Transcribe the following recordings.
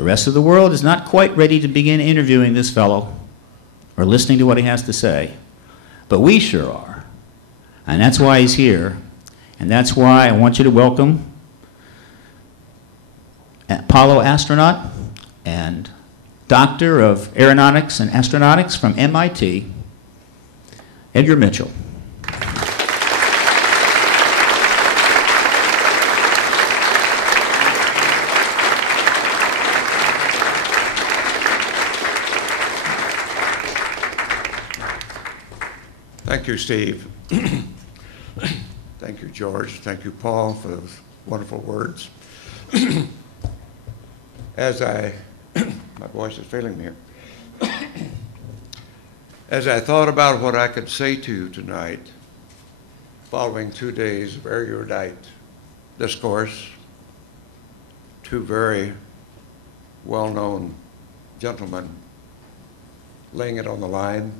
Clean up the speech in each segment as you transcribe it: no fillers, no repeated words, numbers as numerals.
The rest of the world is not quite ready to begin interviewing this fellow or listening to what he has to say, but we sure are. And that's why he's here, and that's why I want you to welcome Apollo astronaut and Doctor of Aeronautics and Astronautics from MIT, Edgar Mitchell. Thank you, Steve. Thank you, George. Thank you, Paul, for those wonderful words. My voice is failing me here. As I thought about what I could say to you tonight, following 2 days of erudite discourse, two very well-known gentlemen laying it on the line,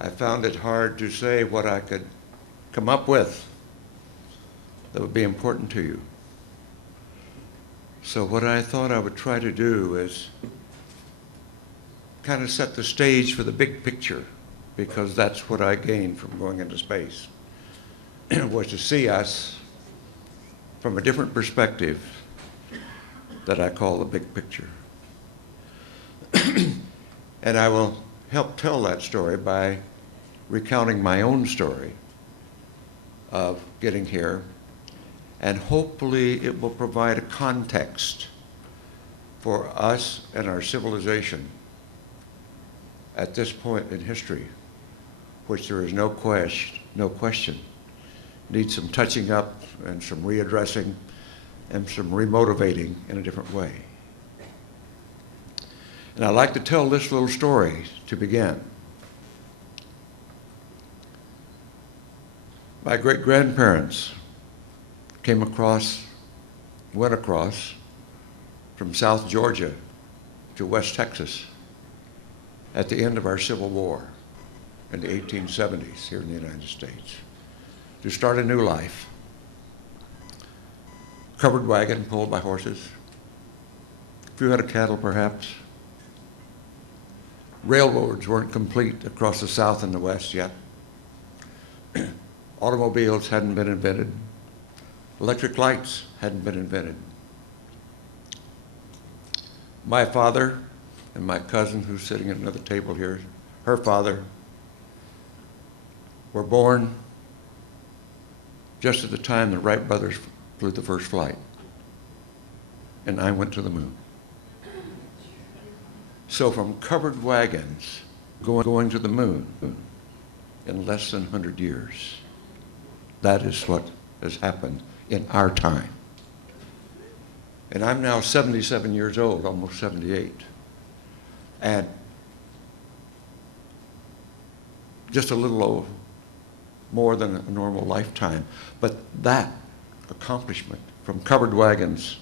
I found it hard to say what I could come up with that would be important to you. So what I thought I would try to do is kind of set the stage for the big picture, because that's what I gained from going into space, was to see us from a different perspective that I call the big picture. And I will help tell that story by recounting my own story of getting here, and hopefully it will provide a context for us and our civilization at this point in history, which there is no question needs some touching up and some readdressing and some remotivating in a different way. And I'd like to tell this little story to begin. My great-grandparents went across from South Georgia to West Texas at the end of our Civil War in the 1870s here in the United States to start a new life. Covered wagon pulled by horses, a few head of cattle perhaps. Railroads weren't complete across the South and the West yet. Automobiles hadn't been invented. Electric lights hadn't been invented. My father and my cousin, who's sitting at another table here, her father, were born just at the time the Wright brothers flew the first flight, and I went to the moon. So from covered wagons going to the moon in less than 100 years, that is what has happened in our time. And I'm now 77 years old, almost 78. And just a little more than a normal lifetime. But that accomplishment, from covered wagons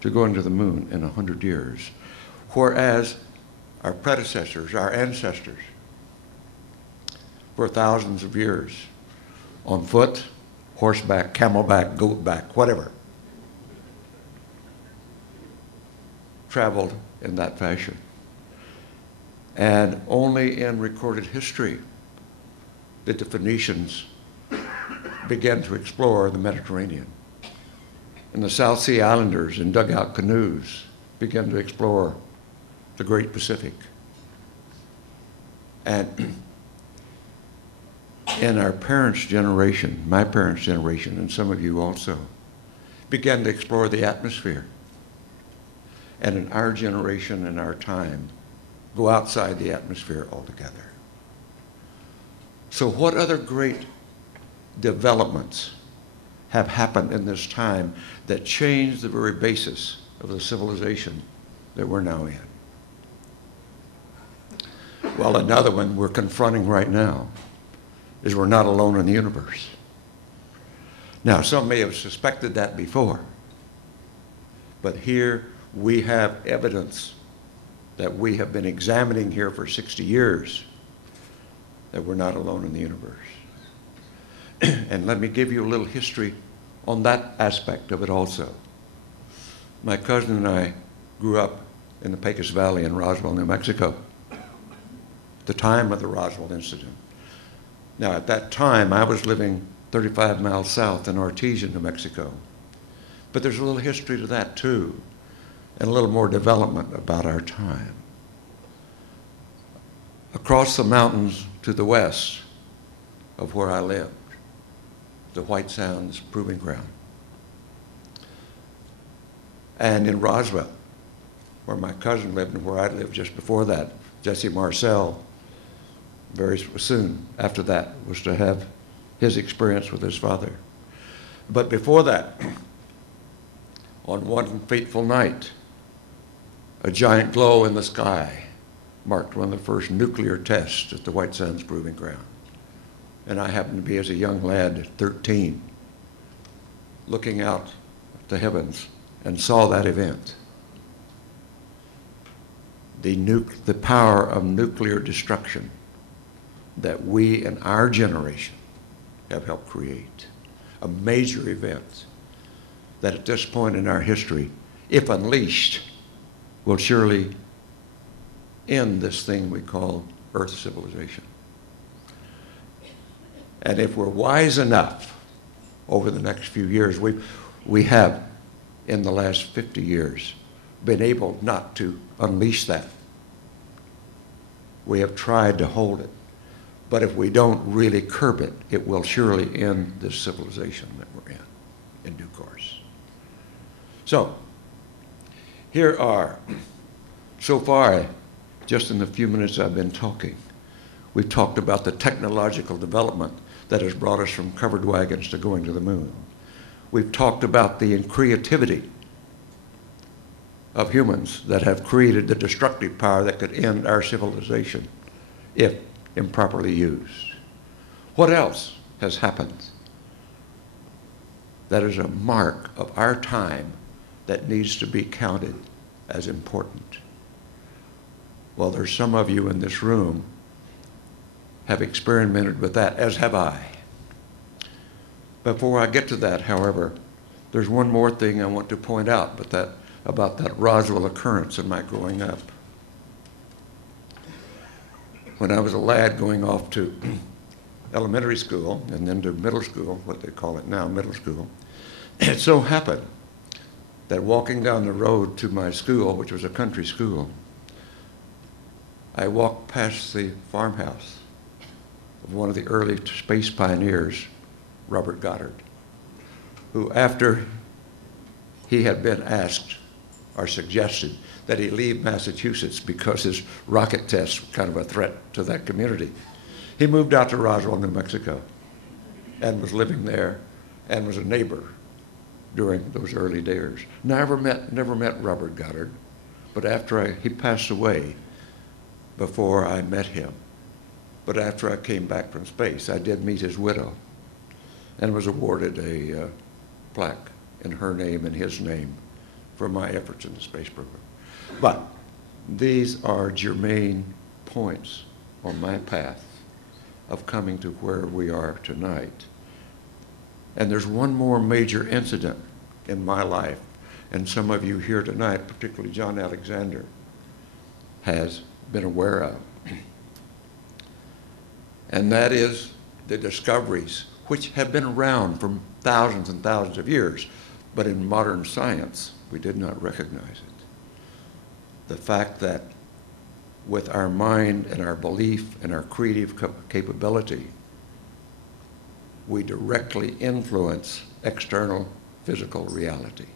to going to the moon in 100 years, whereas our predecessors, our ancestors, for thousands of years, on foot, horseback, camelback, goatback, whatever, traveled in that fashion. And only in recorded history did the Phoenicians begin to explore the Mediterranean. And the South Sea Islanders in dugout canoes began to explore the Great Pacific. And in our parents' generation, my parents' generation, and some of you also, began to explore the atmosphere. And in our generation and our time, go outside the atmosphere altogether. So what other great developments have happened in this time that changed the very basis of the civilization that we're now in? Well, another one we're confronting right now is we're not alone in the universe. Now, some may have suspected that before, but here we have evidence that we have been examining here for 60 years that we're not alone in the universe. And let me give you a little history on that aspect of it also. My cousin and I grew up in the Pecos Valley in Roswell, New Mexico, at the time of the Roswell incident. Now, at that time, I was living 35 miles south in Artesia, New Mexico. But there's a little history to that, too, and a little more development about our time. Across the mountains to the west of where I lived, the White Sands Proving Ground. And in Roswell, where my cousin lived and where I lived just before that, Jesse Marcel, very soon after that, was to have his experience with his father. But before that, on one fateful night, a giant glow in the sky marked one of the first nuclear tests at the White Sands Proving Ground. And I happened to be, as a young lad at 13, looking out at the heavens and saw that event. The power of nuclear destruction that we in our generation have helped create. A major event that at this point in our history, if unleashed, will surely end this thing we call Earth civilization. And if we're wise enough over the next few years, we have, in the last 50 years, been able not to unleash that. We have tried to hold it. But if we don't really curb it, it will surely end this civilization that we're in due course. So, here are, so far, just in the few minutes I've been talking, we've talked about the technological development that has brought us from covered wagons to going to the moon. We've talked about the creativity of humans that have created the destructive power that could end our civilization if improperly used. What else has happened that is a mark of our time that needs to be counted as important? Well, there's some of you in this room have experimented with that, as have I. Before I get to that, however, there's one more thing I want to point out about that Roswell occurrence in my growing up. When I was a lad going off to elementary school and then to middle school, what they call it now, middle school, it so happened that walking down the road to my school, which was a country school, I walked past the farmhouse of one of the early space pioneers, Robert Goddard, who, after he had been asked or suggested that he leave Massachusetts because his rocket tests were kind of a threat to that community, he moved out to Roswell, New Mexico, and was living there and was a neighbor during those early days. Never met Robert Goddard, but he passed away before I met him. But after I came back from space, I did meet his widow and was awarded a plaque in her name and his name for my efforts in the space program. But these are germane points on my path of coming to where we are tonight. And there's one more major incident in my life, and some of you here tonight, particularly John Alexander, has been aware of. And that is the discoveries, which have been around for thousands and thousands of years, but in modern science, we did not recognize it. The fact that with our mind and our belief and our creative capability, we directly influence external physical reality.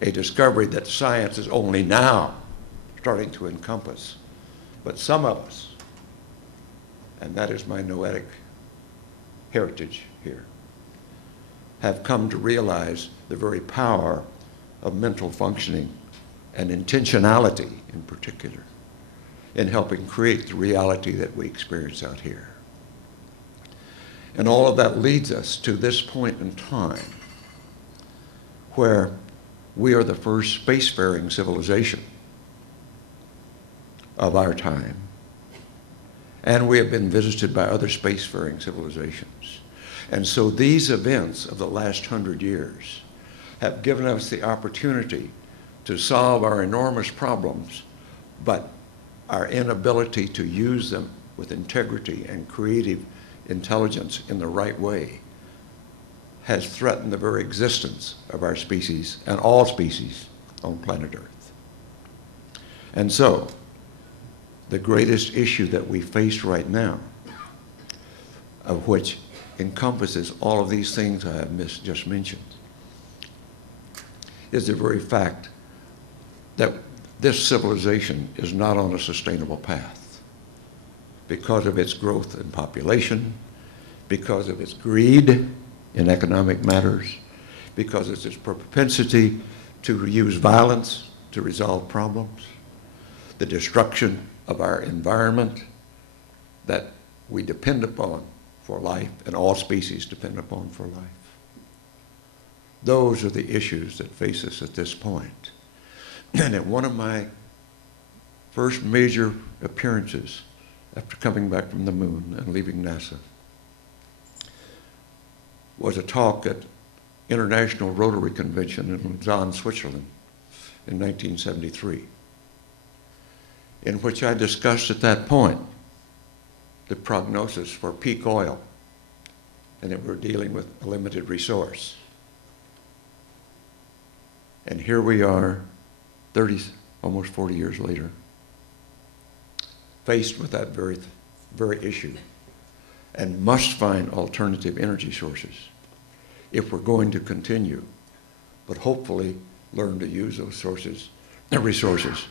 A discovery that science is only now starting to encompass. But some of us, and that is my noetic heritage here, have come to realize the very power of mental functioning and intentionality in particular in helping create the reality that we experience out here. And all of that leads us to this point in time where we are the first spacefaring civilization of our time. And we have been visited by other spacefaring civilizations. And so these events of the last 100 years have given us the opportunity to solve our enormous problems, but our inability to use them with integrity and creative intelligence in the right way has threatened the very existence of our species and all species on planet Earth. And so, the greatest issue that we face right now, of which encompasses all of these things I have just mentioned, is the very fact that this civilization is not on a sustainable path because of its growth in population, because of its greed in economic matters, because of its propensity to use violence to resolve problems, the destruction of our environment that we depend upon for life and all species depend upon for life. Those are the issues that face us at this point. And at one of my first major appearances after coming back from the moon and leaving NASA was a talk at International Rotary Convention in Lausanne, Switzerland in 1973, in which I discussed at that point the prognosis for peak oil and that we're dealing with a limited resource. And here we are, almost 40 years later, faced with that very issue, and must find alternative energy sources if we're going to continue, but hopefully learn to use those resources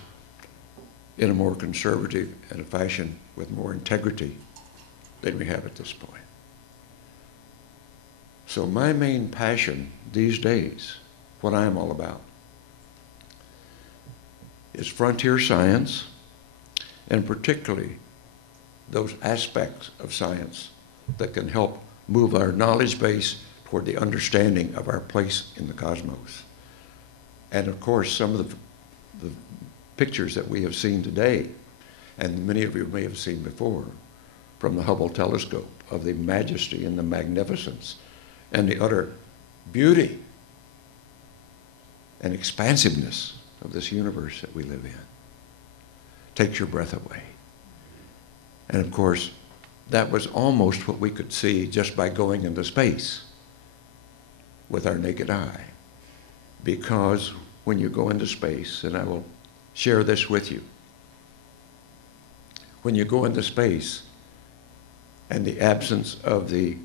in a more conservative and a fashion with more integrity than we have at this point. So my main passion these days, what I'm all about, is frontier science, and particularly those aspects of science that can help move our knowledge base toward the understanding of our place in the cosmos. And of course, some of the pictures that we have seen today, and many of you may have seen before, from the Hubble telescope, of the majesty and the magnificence and the utter beauty and expansiveness of this universe that we live in, takes your breath away. And of course, that was almost what we could see just by going into space with our naked eye. Because when you go into space, and I will share this with you, when you go into space and the absence of the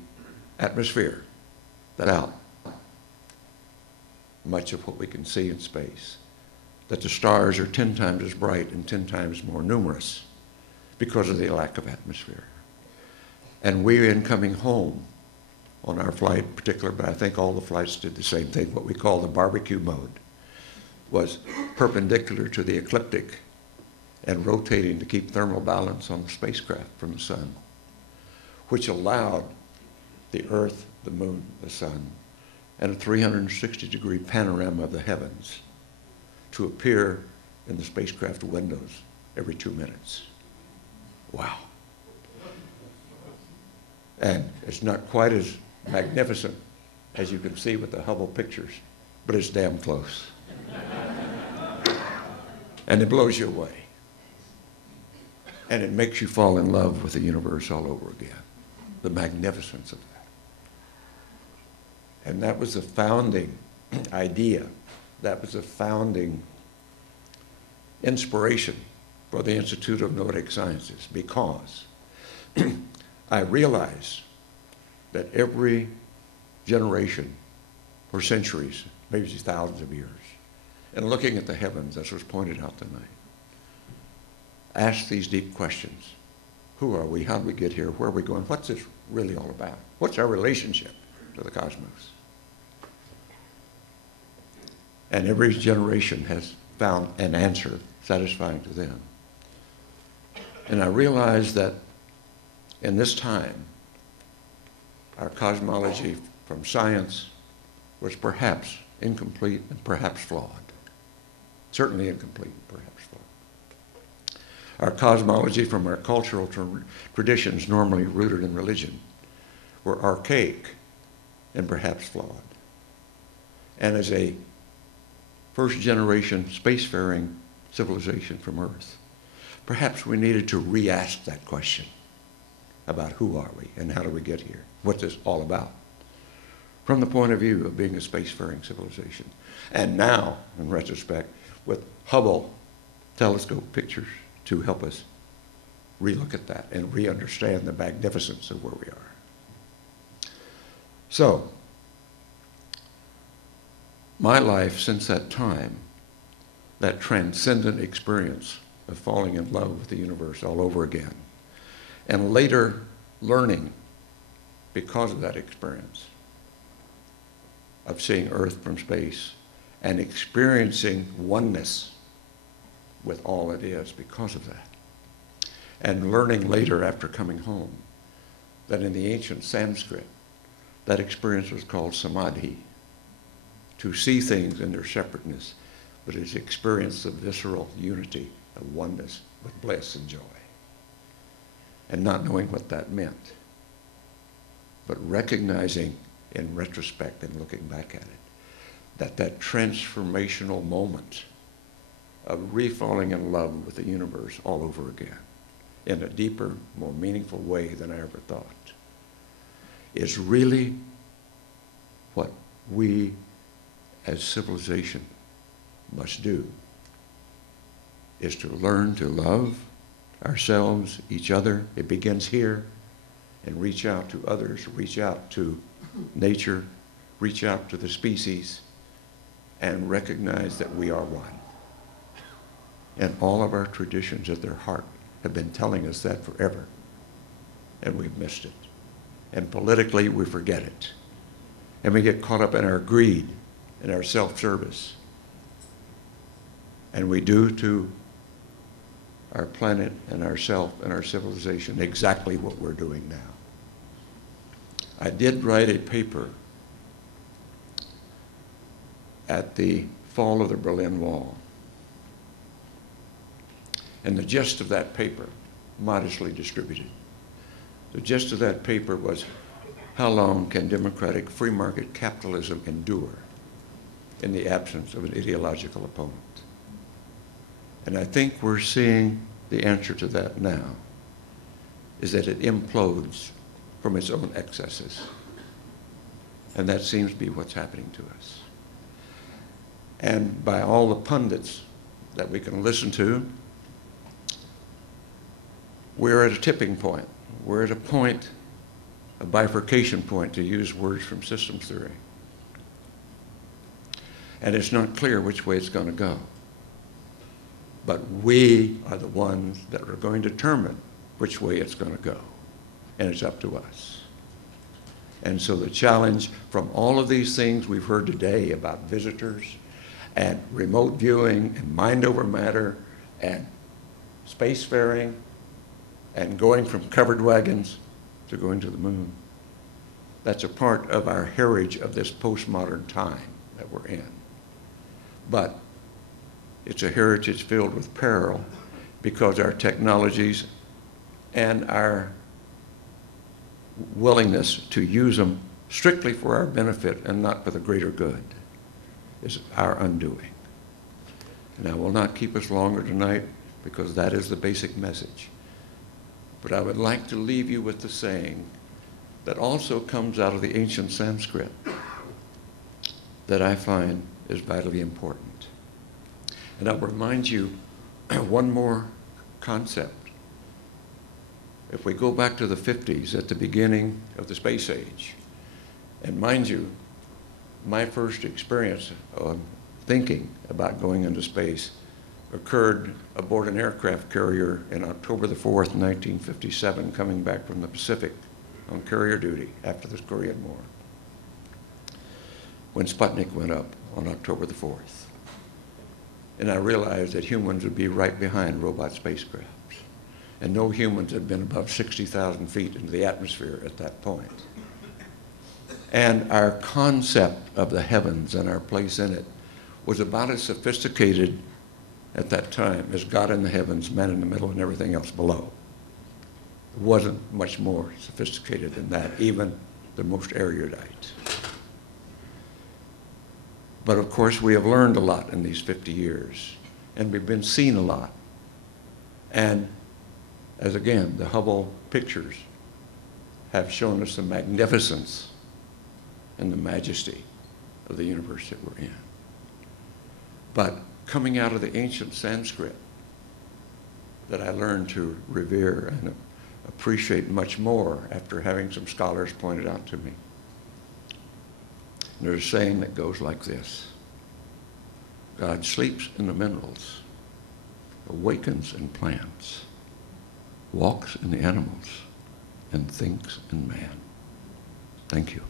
atmosphere, that out, much of what we can see in space, that the stars are 10 times as bright and 10 times more numerous because of the lack of atmosphere. And we're in coming home on our flight particular, but I think all the flights did the same thing. What we call the barbecue mode was perpendicular to the ecliptic and rotating to keep thermal balance on the spacecraft from the sun, which allowed the Earth, the moon, the sun, and a 360-degree panorama of the heavens to appear in the spacecraft windows every 2 minutes. Wow. And it's not quite as magnificent as you can see with the Hubble pictures, but it's damn close. And it blows you away. And it makes you fall in love with the universe all over again, the magnificence of that. And that was the founding idea. That was the founding inspiration for the Institute of Noetic Sciences, because I realized that every generation for centuries, maybe thousands of years, and looking at the heavens, as was pointed out tonight, asked these deep questions. Who are we? How did we get here? Where are we going? What's this really all about? What's our relationship to the cosmos? And every generation has found an answer satisfying to them. And I realized that in this time, our cosmology from science was perhaps incomplete and perhaps flawed. Certainly incomplete, perhaps flawed. Our cosmology from our cultural traditions, normally rooted in religion, were archaic and perhaps flawed. And as a first-generation spacefaring civilization from Earth, perhaps we needed to re-ask that question about who are we and how do we get here? What's this all about? From the point of view of being a spacefaring civilization. And now, in retrospect, with Hubble telescope pictures to help us relook at that and re-understand the magnificence of where we are. So, my life since that time, that transcendent experience of falling in love with the universe all over again, and later learning, because of that experience, of seeing Earth from space and experiencing oneness with all it is because of that. And learning later after coming home that in the ancient Sanskrit, that experience was called samadhi, to see things in their separateness, but is experience of visceral unity, of oneness with bliss and joy. And not knowing what that meant, but recognizing in retrospect and looking back at it, that transformational moment of refalling in love with the universe all over again, in a deeper, more meaningful way than I ever thought, is really what we as civilization must do, is to learn to love ourselves, each other. It begins here, and reach out to others, reach out to nature, reach out to the species, and recognize that we are one. And all of our traditions at their heart have been telling us that forever, and we've missed it. And politically, we forget it. And we get caught up in our greed and our self-service. And we do to our planet and ourself and our civilization exactly what we're doing now. I did write a paper at the fall of the Berlin Wall. And the gist of that paper, modestly distributed, the gist of that paper was, how long can democratic free market capitalism endure in the absence of an ideological opponent? And I think we're seeing the answer to that now, is that it implodes from its own excesses. And that seems to be what's happening to us. And by all the pundits that we can listen to, we're at a tipping point. We're at a point, a bifurcation point, to use words from systems theory. And it's not clear which way it's going to go. But we are the ones that are going to determine which way it's going to go. And it's up to us. And so the challenge from all of these things we've heard today about visitors and remote viewing and mind over matter and spacefaring and going from covered wagons to going to the moon, that's a part of our heritage of this postmodern time that we're in. But it's a heritage filled with peril because our technologies and our willingness to use them strictly for our benefit and not for the greater good is our undoing. And I will not keep us longer tonight because that is the basic message. But I would like to leave you with the saying that also comes out of the ancient Sanskrit that I find is vitally important. And I'll remind you one more concept. If we go back to the 50s, at the beginning of the space age, and mind you, my first experience of thinking about going into space occurred aboard an aircraft carrier in October the 4th, 1957, coming back from the Pacific on carrier duty after the Korean War, when Sputnik went up on October the 4th. And I realized that humans would be right behind robot spacecraft. And no humans had been above 60,000 feet into the atmosphere at that point. And our concept of the heavens and our place in it was about as sophisticated at that time as God in the heavens, man in the middle, and everything else below. It wasn't much more sophisticated than that, even the most erudite. But of course, we have learned a lot in these 50 years, and we've been seeing a lot. And as again, the Hubble pictures have shown us the magnificence and the majesty of the universe that we're in. But coming out of the ancient Sanskrit that I learned to revere and appreciate much more after having some scholars point it out to me. There's a saying that goes like this: God sleeps in the minerals, awakens in plants, walks in the animals, and thinks in man. Thank you.